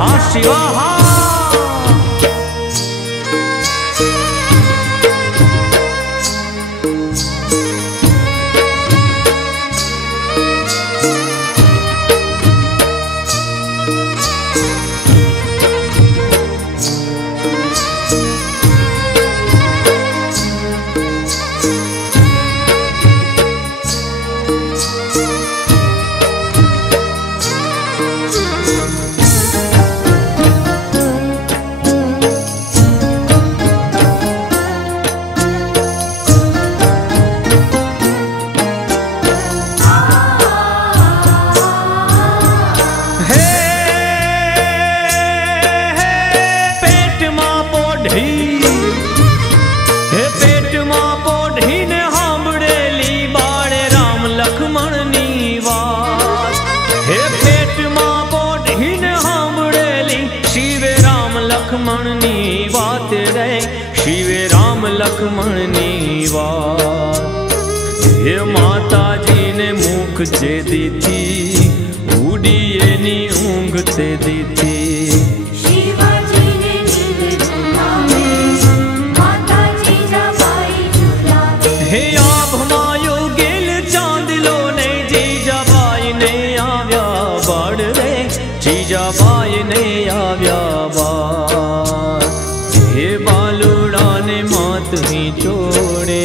हाँ शिवा हाँ। लक्ष्मणनी बात रे शिवे राम लक्ष्मणनी बात। हे माता जी ने मुख से दी थी उड़िए नी ऊँग से दी थी। शिवाजी ने नींद झुलावे माता जी जबाई झुलावे। हे आप मायो गेल चांदलो ने जीजाबाई ने आव्या बाड़ रे जीजाबाई ने आव्या बाड़। हे बालुड़ा ने मात ही चोड़े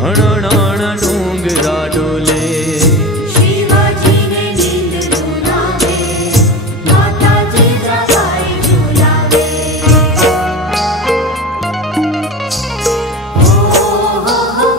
हणणाण डूंगरा डोले। शिवाजी ने नींद झुलावे माता जी जबाई झुलावे। ओ हो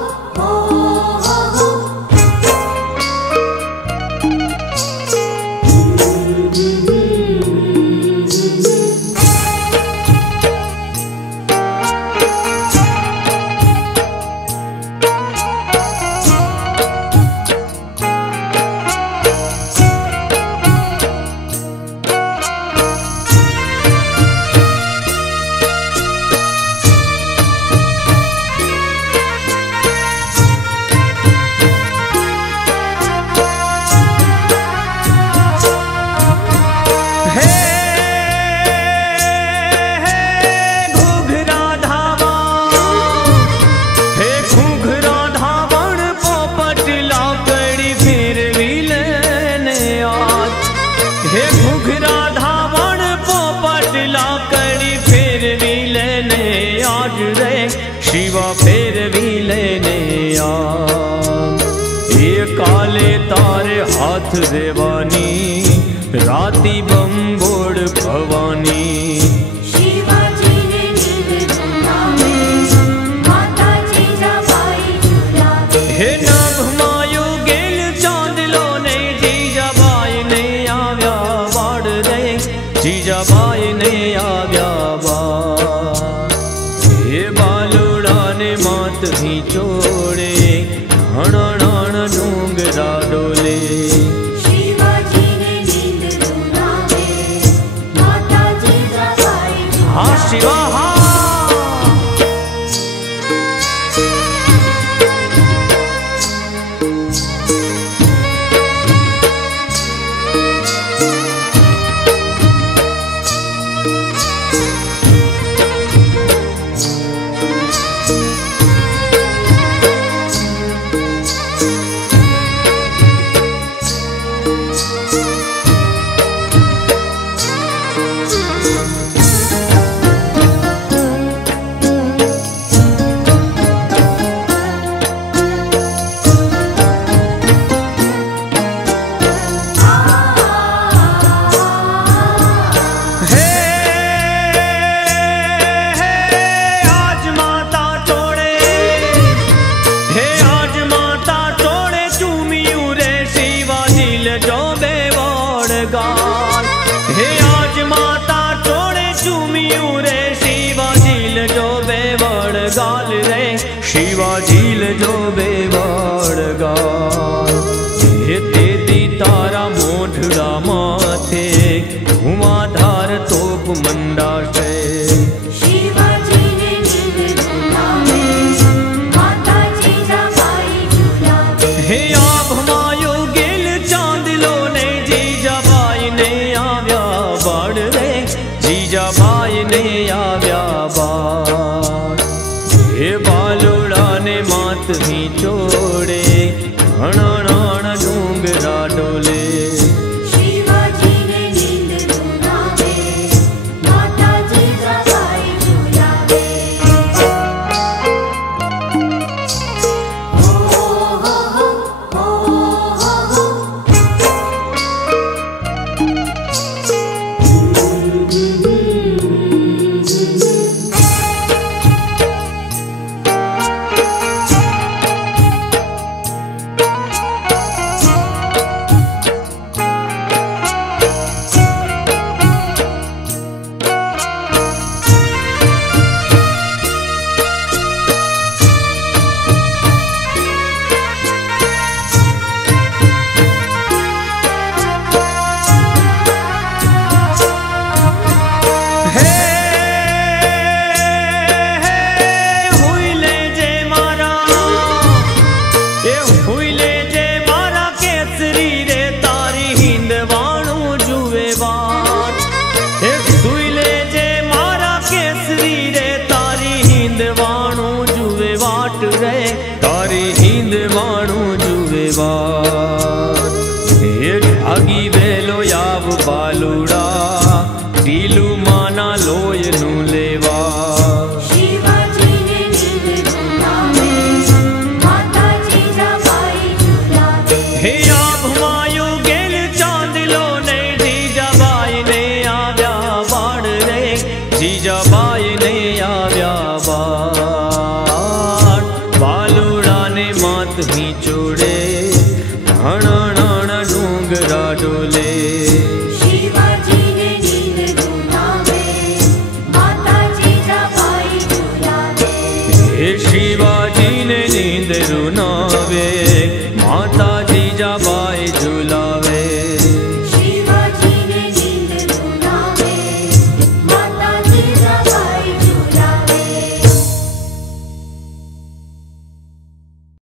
शिवा फेर भी लेने आ। ये काले तारे हाथ देवानी राती बम्बोड़ भवानी। शिवाजी ने नींद झुलावे माता जी जबाई झुलावे। हे नभ मायो गेल चांदलो ने जीजाबाई ने आव्या बाड़ रे जीजाबाई ने आव्या बाड़। हे बालुड़ा ने मात ही चोड़े हणणाण डूंगरा डोले। शिवाजी ने नींद झुलावे माता जी जबाई झुलावे। हाँ शिवा हाँ। हे आज माता चोड़े चूमियू रे शिवा झील जो बेवड़ गाल रे शिवा झील जो बेवड़ गाल। हे तेती तारा मोढड़ा माथे घुमाधार तोप मंडा से। शिवाजी ने नींद झुलावे माता जी जबाई झुलावे। हे आप मायो गेल चांदलो ने जीजाबाई ने आव्या बाड़ रे जीजा भाई ने आव्या बार हे बालोड़ा ने मात ही चोड़े घणा नाना डूंगरा डोले शिवाजी ने नींद रुलावे माता जीजा बाई झुलावे तारी हिंद वाणू जुवे वाट आगी वेलो याव बालूड़ा टीलू